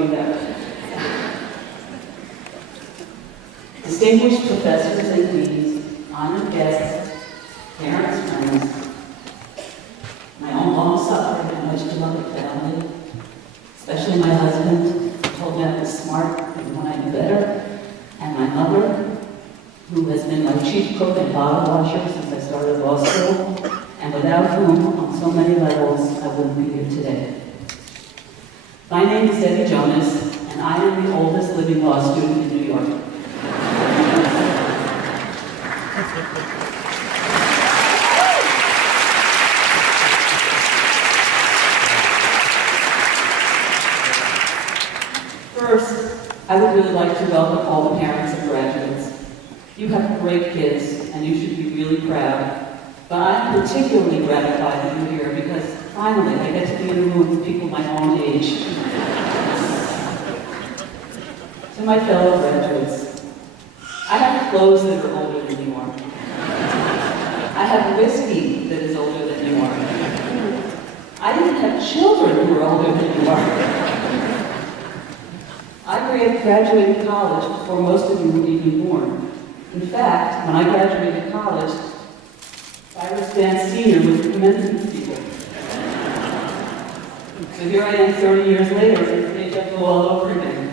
argue that. Distinguished professors and deans, honored guests, parents, friends, my own long-suffering and much beloved family, especially my husband, who told me I was smart even when I knew better, and my mother, who has been my chief cook and bottle washer since I started law school, and without whom, on so many levels, I wouldn't be here today. My name is Debbie Jonas, and I am the oldest living law student in New York. First, I would really like to welcome all the parents and graduates. You have great kids, and you should be really proud. But I'm particularly gratified that you're here because finally I get to be in a room with people my own age. To my fellow graduates, I have clothes that are older than you are. I have whiskey that is older than you are. I even have children who are older than you are. I graduated college before most of you were even born. In fact, when I graduated college, Cyrus Vance Sr. was the commencement speaker. So here I am 30 years later, and it's made up all over again.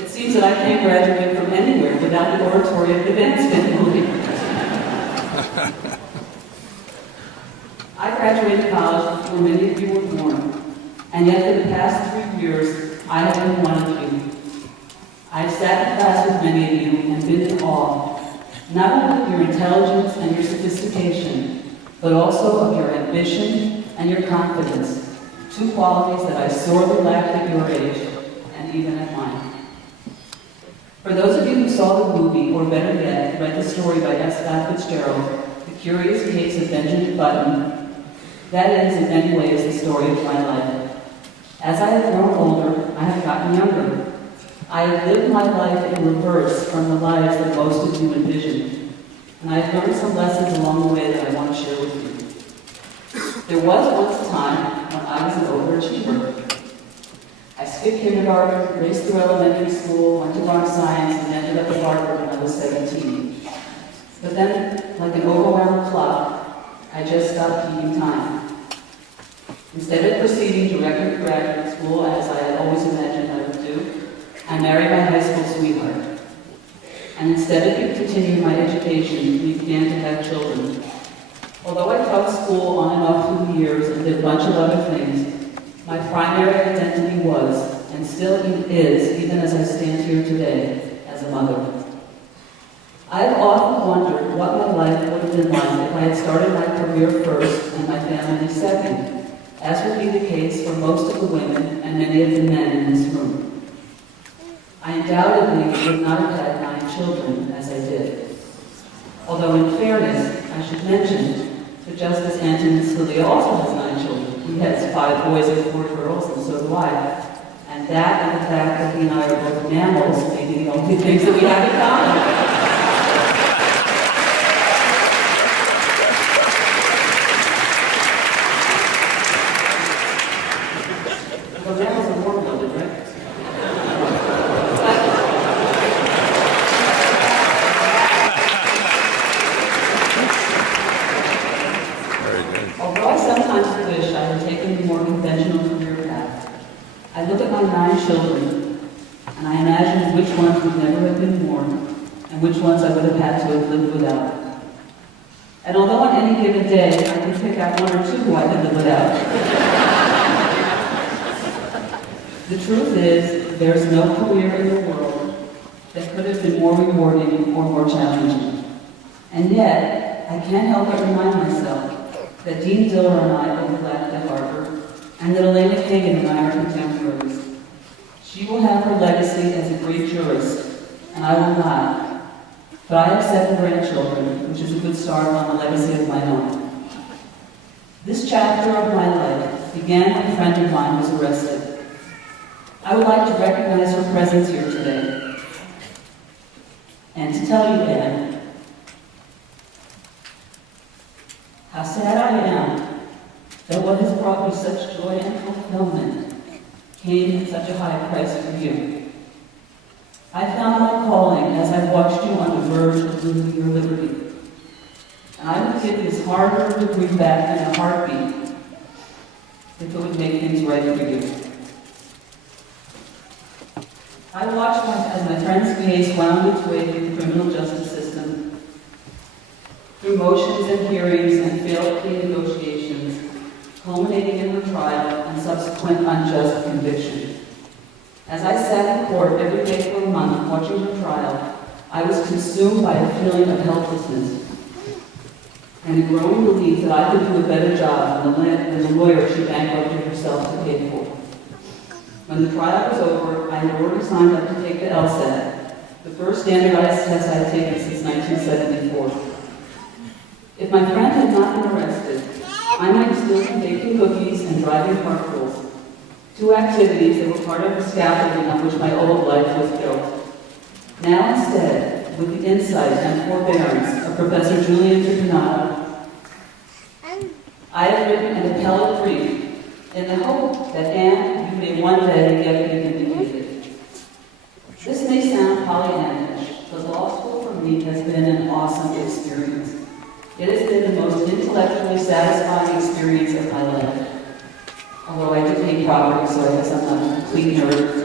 It seems that I can't graduate from anywhere without the oratory of the Vance family. I graduated college before many of you were born, and yet for the past 3 years, I have been one of you. I've sat in class with many of you and been in awe, not only of your intelligence and your sophistication, but also of your ambition and your confidence, two qualities that I sorely lacked at your age and even at mine. For those of you who saw the movie, or better yet, read the story by S. Scott Fitzgerald, The Curious Case of Benjamin Button, that is in many ways the story of my life. As I have grown older, I have gotten younger. I have lived my life in reverse from the lives that most of you envisioned, and I have learned some lessons along the way that I want to share with you. There was once a time when I was an overachiever. I skipped kindergarten, raced through elementary school, went to learn science, and ended up at Harvard when I was 17. But then, like an overwhelmed clock, I just stopped keeping time. Instead of proceeding directly to graduate school, as I had always imagined I would do, I married my high school sweetheart. And instead of continuing my education, we began to have children. Although I taught school on and off through the years and did a bunch of other things, my primary identity was, and still is, even as I stand here today, as a mother. I have often wondered what my life would have been like if I had started my career first and my family second, as would be the case for most of the women and many of the men in this room. I undoubtedly would not have had 9 children as I did. Although in fairness, I should mention that Justice Antonin Scalia also has 9 children. He has 5 boys and 4 girls, and so do I. And that and the fact that he and I are both mammals may be the only things that we have in common. Well, mammals are warm-blooded, right? Although I sometimes wish I had taken the more conventional career path, I look at my 9 children, and I imagine which ones would never have been born, and which ones I would have had to have lived without. And although on any given day, I can pick out 1 or 2 who I could live without, the truth is, there's no career in the world that could have been more rewarding or more challenging. And yet, I can't help but remind myself that Dean Diller and I overlapped at Harvard, and that Elena Kagan and I are contemporaries. She will have her legacy as a great jurist, and I will not. But I have 7 grandchildren, which is a good start on a legacy of my own. This chapter of my life began when a friend of mine was arrested. I would like to recognize her presence here today, and to tell you, Anne, how sad I am that what has brought me such joy and fulfillment came at such a high price for you. I found my calling as I watched you on the verge of losing your liberty. And I would give this hard-earned degree back in a heartbeat if it would make things right for you. I watched as my friend's case wound its way through the criminal justice system, through motions and hearings and failed plea negotiations, culminating in her trial and subsequent unjust conviction. As I sat in court every day for a month watching her trial, I was consumed by a feeling of helplessness and a growing belief that I could do a better job than the lawyer she bankrupted herself to pay for. When the trial was over, I had already signed up to take the LSAT, the first standardized test I had taken since 1974. If my friend had not been arrested, I might still be baking cookies and driving carpools, two activities that were part of the scaffolding on which my old life was built. Now instead, with the insight and forbearance of Professor Julian Triconato, I have written an appellate brief in the hope that Anne, you may one day get me vindicated. This may sound Pollyannish, but law school for me has been an awesome experience. It has been the most intellectually satisfying experience of my life. Although I do hate property, so I guess I'm not a complete nerd.